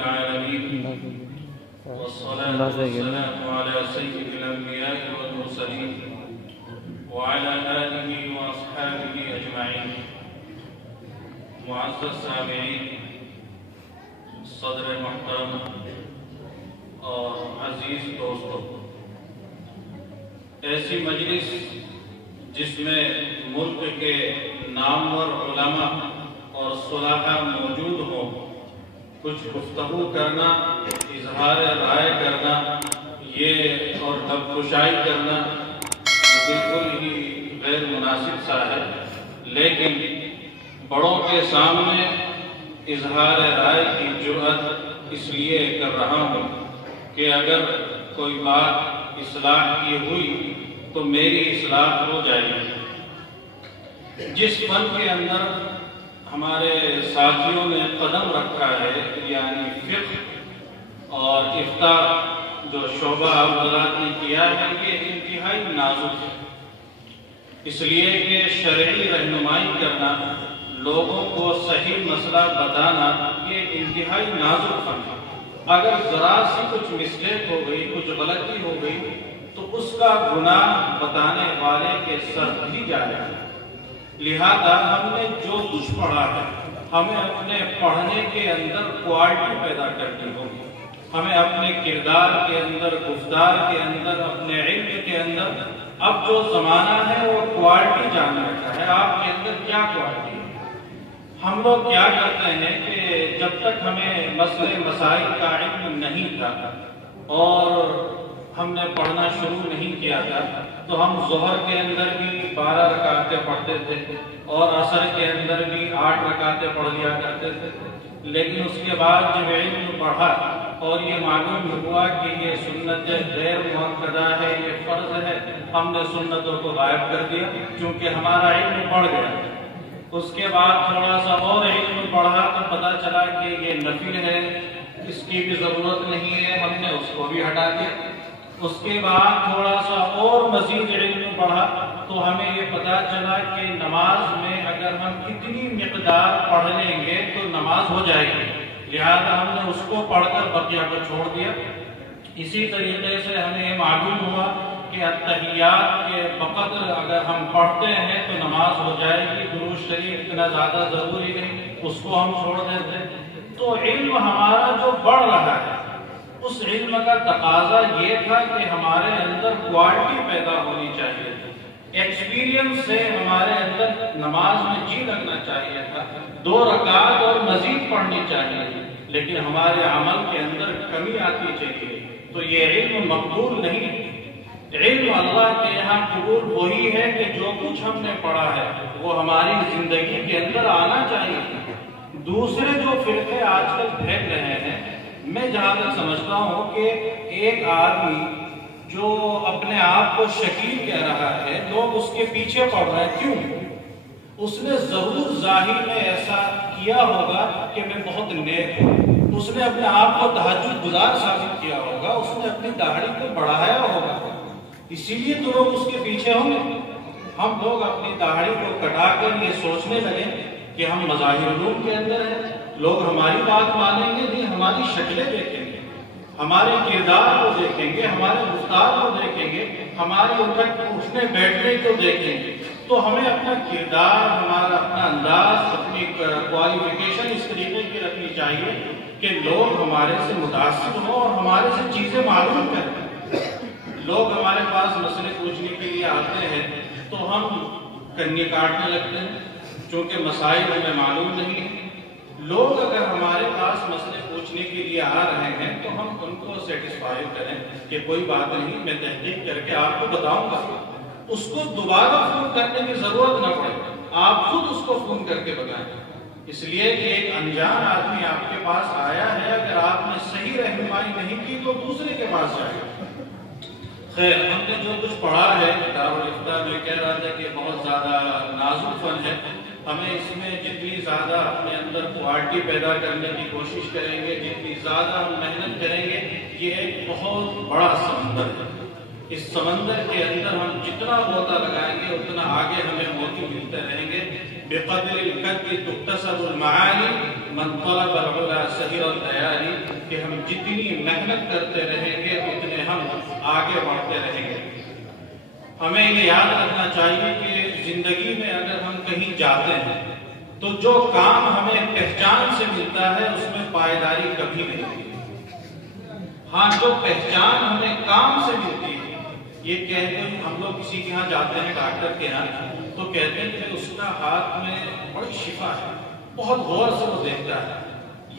العالمين والصلاة والسلام على سيد الأنبياء والمرسلين وعلى آله وأصحابه أجمعين. معزز سامعین، صدر محترم اور عزیز دوستوں، ایسی مجلس جس میں ملک کے نامور علماء اور صلاحہ موجود ہوں، کچھ گفتگو کرنا، اظہار رائے کرنا یہ اور لبکشائی کرنا بالکل ہی غیر مناسب سا ہے، لیکن بڑوں کے سامنے اظہار رائے کی جرأت اس لیے کر رہا ہوں کہ اگر کوئی بات اصلاح کی ہوئی تو میری اصلاح ہو جائے گی. جس فن کے اندر ہمارے ساتھیوں نے قدم رکھا ہے، یعنی فقہ اور افتاء جو شعبہ حضرات نے کیا ہے، یہ انتہائی نازک ہے، اس لیے کہ شرعی رہنمائی کرنا، لوگوں کو صحیح مسئلہ بتانا، یہ انتہائی نازک فن ہے. اگر ذرا سی کچھ مسٹیک ہو گئی، کچھ غلطی ہو گئی تو اس کا گناہ بتانے والے کے سر بھی جائے گا. لہذا ہم نے جو کچھ پڑھا ہے، ہمیں اپنے پڑھنے کے اندر کوالٹی پیدا کرنی ہوگی. ہمیں اپنے کردار کے اندر، گفتار کے اندر، اپنے علم کے اندر اب جو زمانہ ہے وہ کوالٹی جاننے کا ہے. آپ کے اندر کیا کوالٹی ہے؟ ہم لوگ کیا کرتے ہیں کہ جب تک ہمیں مسئلے مسائل کا علم نہیں تھا اور ہم نے پڑھنا شروع نہیں کیا تھا تو ہم ظہر کے اندر بھی 12 رکعتیں پڑھتے تھے اور عصر کے اندر بھی 8 رکعتیں پڑھ لیا کرتے تھے. لیکن اس کے بعد جب علم پڑھا اور یہ معلوم ہوا کہ یہ سنت غیر مؤکدہ ہے، یہ فرض ہے، ہم نے سنتوں کو غائب کر دیا کیونکہ ہمارا علم بڑھ گیا. اس کے بعد تھوڑا سا اور علم پڑھا تو پتہ چلا کہ یہ نفل ہے، اس کی بھی ضرورت نہیں ہے، ہم نے اس کو بھی ہٹا دیا. اس کے بعد تھوڑا سا اور مزید علم پڑھا تو ہمیں یہ پتہ چلا کہ نماز میں اگر ہم اتنی مقدار پڑھ لیں گے تو نماز ہو جائے گی، لہذا ہم نے اس کو پڑھ کر بقیہ کو چھوڑ دیا. اسی طریقے سے ہمیں یہ معلوم ہوا کہ التحیات کے بقدر اگر ہم پڑھتے ہیں تو نماز ہو جائے گی، درود شریف اتنا زیادہ ضروری نہیں، اس کو ہم چھوڑ دیتے. تو علم ہمارا جو بڑھ رہا ہے، اس علم کا تقاضا یہ تھا کہ ہمارے اندر کوالٹی پیدا ہونی چاہیے تھی. ایکسپیرینس سے ہمارے اندر نماز میں جی لگنا چاہیے تھا، 2 رکعت اور مزید پڑھنی چاہیے تھی، لیکن ہمارے عمل کے اندر کمی آتی چاہیے. تو یہ علم مقبول نہیں. علم اللہ کے یہاں قبول وہی ہے کہ جو کچھ ہم نے پڑھا ہے وہ ہماری زندگی کے اندر آنا چاہیے. دوسرے جو فرقے آج کل پھیل رہے ہیں، میں جہاں تک سمجھتا ہوں کہ ایک آدمی جو اپنے آپ کو شکیل کہہ رہا ہے، لوگ اس کے پیچھے پڑ رہے ہیں. کیوں؟ اس نے ضرور ظاہر میں ایسا کیا ہوگا کہ میں بہت نیک ہوں، اس نے اپنے آپ کو تہجد گزار ثابت کیا ہوگا، اس نے اپنی داڑھی کو بڑھایا ہوگا، اسی لیے تو لوگ اس کے پیچھے ہوں گے. ہم لوگ اپنی داڑھی کو کٹا کر یہ سوچنے لگے کہ ہم مظاہر علوم کے اندر ہیں، لوگ ہماری بات مانیں گے نہیں، ہماری شکلیں دیکھیں گے، ہمارے کردار کو دیکھیں گے، ہمارے گفتار کو دیکھیں گے، ہمارے اٹھنے بیٹھنے کو دیکھیں گے. تو ہمیں اپنا کردار، ہمارا اپنا انداز، اپنی کوالیفیکیشن اس طریقے کی رکھنی چاہیے کہ لوگ ہمارے سے متاثر ہوں اور ہمارے سے چیزیں معلوم کریں. لوگ ہمارے پاس مسئلے پوچھنے کے لیے آتے ہیں تو ہم کنی کاٹنے لگتے ہیں چونکہ مسائل ہمیں معلوم نہیں ہیں. لوگ اگر ہمارے پاس مسئلے پوچھنے کے لیے آ رہے ہیں تو ہم ان کو سیٹسفائی کریں کہ کوئی بات نہیں، میں تحقیق کر کے آپ کو بتاؤں گا. اس کو دوبارہ فون کرنے کی ضرورت نہ پڑے، آپ خود اس کو فون کر کے بتائیں. اس لیے کہ ایک انجان آدمی آپ کے پاس آیا ہے، اگر آپ نے صحیح رہنمائی نہیں کی تو دوسرے کے پاس جائے گا. خیر، ہم نے جو کچھ پڑھا ہے، دارالفتاء میں کہہ رہا تھا کہ بہت زیادہ نازک فن ہے. ہمیں اس میں جتنی زیادہ اپنے اندر کوالٹی پیدا کرنے کی کوشش کریں گے، جتنی زیادہ ہم محنت کریں گے، یہ ایک بہت بڑا سمندر ہے. اس سمندر کے اندر ہم جتنا غوطہ لگائیں گے اتنا آگے ہمیں موتی ملتے رہیں گے. بقدر القدر تکتسب المعالی من طلب العلا سہر اللیالی. کہ ہم جتنی محنت کرتے رہیں گے اتنے ہم آگے بڑھتے رہیں گے۔ ہمیں یہ یاد رکھنا چاہیے کہ زندگی میں اگر ہم کہیں جاتے ہیں تو جو کام ہمیں پہچان سے ملتا ہے اس میں پائیداری کبھی نہیں ہوتی۔ ہاں، جو پہچان ہمیں کام سے ملتی ہے، یہ کہتے ہیں ہم لوگ کسی کے ہاں جاتے ہیں ڈاکٹر کے ہاں تو کہتے ہیں کہ اس کا ہاتھ میں بڑی شفا ہے، بہت غور سے وہ دیکھتا ہے،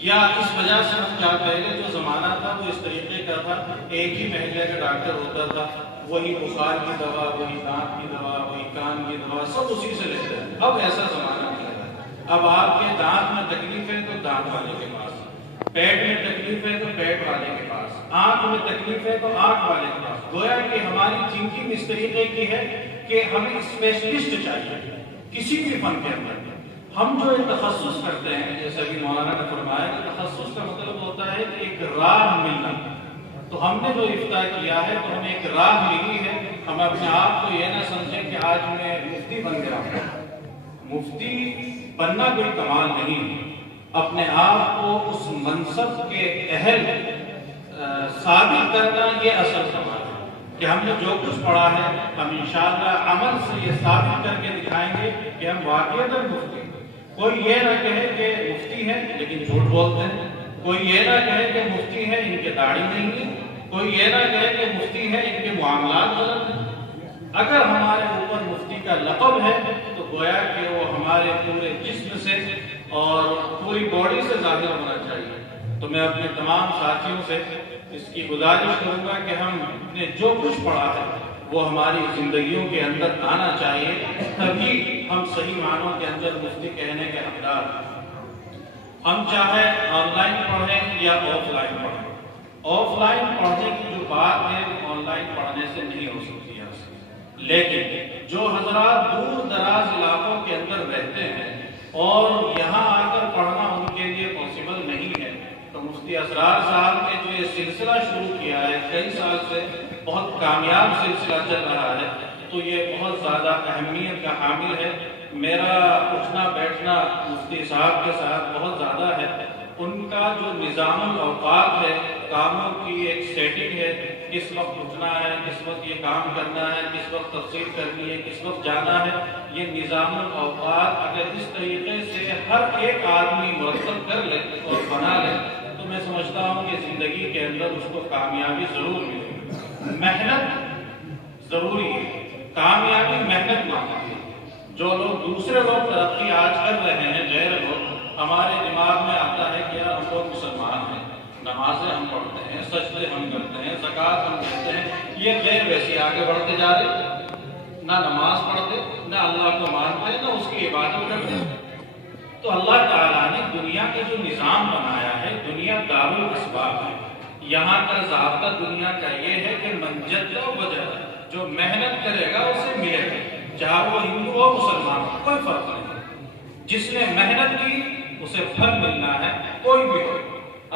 یا اس وجہ سے ہم کیا پہلے جو زمانہ تھا وہ اس طریقے کا تھا، ایک ہی محلے کا ڈاکٹر ہوتا تھا، وہی بخار کی دوا، وہی دانت کی دوا، وہی کان کی دوا، سب اسی سے لیتے ہیں۔ اب ایسا زمانہ نہیں رہا۔ اب آپ کے دانت میں تکلیف ہے تو دانت والے کے پاس، پیٹ میں تکلیف ہے تو پیٹ والے کے پاس، آنکھ میں تکلیف ہے تو آنکھ والے کے پاس۔ گویا کہ ہماری تھنکنگ اس طریقے کی ہے کہ ہمیں اسپیشلسٹ چاہیے کسی بھی فن کے اندر۔ ہم جو تخصص کرتے ہیں، جیسے ابھی مولانا نے فرمایا کہ تخصص کا مطلب ہوتا ہے کہ ایک راہ ملنا، تو ہم نے جو افتاح کیا ہے تو ہمیں ایک راہ ملی ہے۔ ہم اپنے آپ کو یہ نہ سمجھیں کہ آج میں مفتی بن گیا ہوں۔ مفتی بننا کوئی کمال نہیں ہے، اپنے آپ کو اس منصب کے اہل ثابت کرنا یہ اصل کمال ہے کہ ہم نے جو کچھ پڑھا ہے ہم انشاءاللہ عمل سے یہ ثابت کر کے دکھائیں گے کہ ہم واقعتاً مفتی ہیں۔ کوئی یہ نہ کہے کہ مفتی ہیں لیکن جھوٹ بولتے ہیں، کوئی یہ نہ کہے کہ مفتی ہیں ان کے داڑھی نہیں ہے، کوئی یہ نہ کہے کہ مفتی ہیں ان کے معاملات غلط ہیں۔ اگر ہمارے اوپر مفتی کا لقب ہے تو گویا کہ وہ ہمارے پورے جسم سے اور پوری باڈی سے ظاہر ہونا چاہیے۔ تو میں اپنے تمام ساتھیوں سے اس کی گزارش کروں گا کہ ہم نے جو کچھ پڑھا ہے وہ ہماری زندگیوں کے اندر آنا چاہیے، تبھی ہم صحیح معنوں کے اندر مفتی کہنے کے حقدار ہیں۔ ہم چاہے آن لائن پڑھیں یا آف لائن پڑھیں، آف لائن پڑھنے کی جو بات ہے آن لائن پڑھنے سے نہیں ہو سکتی ہے، لیکن جو حضرات دور دراز علاقوں کے اندر رہتے ہیں اور یہاں آ کر پڑھنا ان کے لیے پاسبل نہیں ہے، تو مفتی اسرار صاحب نے جو یہ سلسلہ شروع کیا ہے، کئی سال سے بہت کامیاب سلسلہ چل رہا ہے، تو یہ بہت زیادہ اہمیت کا حامل ہے۔ میرا اٹھنا بیٹھنا مفتی صاحب کے ساتھ بہت زیادہ ہے۔ ان کا جو نظام الاوقات ہے، کاموں کی ایک سیٹنگ ہے، کس وقت اٹھنا ہے، کس وقت یہ کام کرنا ہے، کس وقت تفسیر کرنی ہے، کس وقت جانا ہے، یہ نظام الاوقات اگر اس طریقے سے ہر ایک آدمی مرتب کر لے اور بنا لے تو میں سمجھتا ہوں کہ زندگی کے اندر اس کو کامیابی ضرور ملے گی۔ محنت ضروری ہے، کامیابی محنت مانگتی ہے۔ جو لوگ دوسرے لوگ ترقی آج کر رہے ہیں، غیر لوگ، ہمارے دماغ میں آتا ہے کہ یار ہم لوگ مسلمان ہیں، نمازیں ہم پڑھتے ہیں، سجدے ہم کرتے ہیں، زکوٰۃ ہم دیتے ہیں، یہ غیر ویسے آگے بڑھتے جا رہے، نہ نماز پڑھتے، نہ اللہ کو مانتے، نہ اس کی عبادت کرتے۔ تو اللہ تعالیٰ نے دنیا کا جو نظام بنایا ہے، دنیا دار الاسباب ہے، یہاں کا ضابطہ دنیا کا یہ ہے کہ من جد وجد، جو محنت کرے گا اسے ملے گا، چاہے وہ ہندو ہو مسلمان ہو، کوئی فرق نہیں۔ جس نے محنت کی اسے پھل ملنا ہے، کوئی بھی ہو۔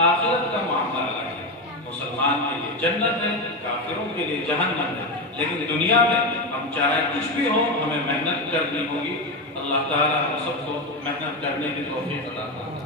آخرت کا معاملہ الگ ہے، مسلمان کے لیے جنت ہے، کافروں کے لیے جہنم ہے، لیکن دنیا میں ہم چاہے کچھ بھی ہو ہمیں محنت کرنی ہوگی۔ اللہ تعالیٰ ہم سب کو محنت کرنے کی توفیق عطا فرمائے۔